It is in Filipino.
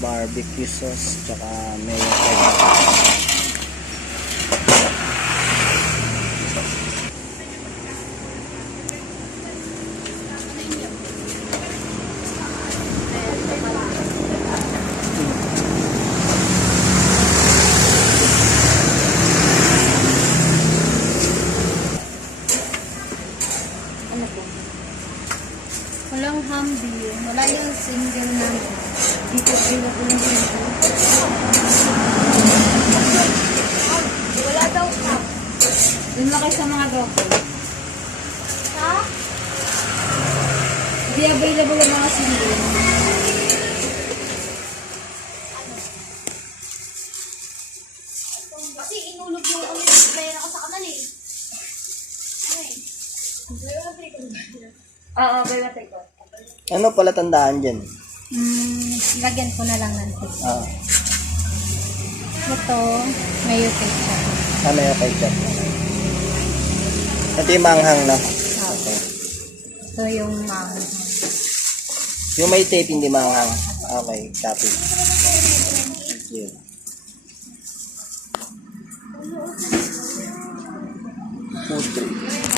Barbecue sauce, tsaka mayo ketchup. Walang Humvee. Wala yung single na dito available na dito. Wala daw cup. Doon lang kayo sa mga grupo. Ha? Hindi available yung mga single. Kasi inulog yung pera ko sa kanal eh. Oo, bayo take ko. Ano pala tandaan dyan? Lagyan ko na lang ng tip. Ah, Ito, mayo ketchup. mayo ketchup. Ito yung manghang na. Okay. Ito yung Yung may tape, hindi manghang. Okay, copy. Thank you. Food trip.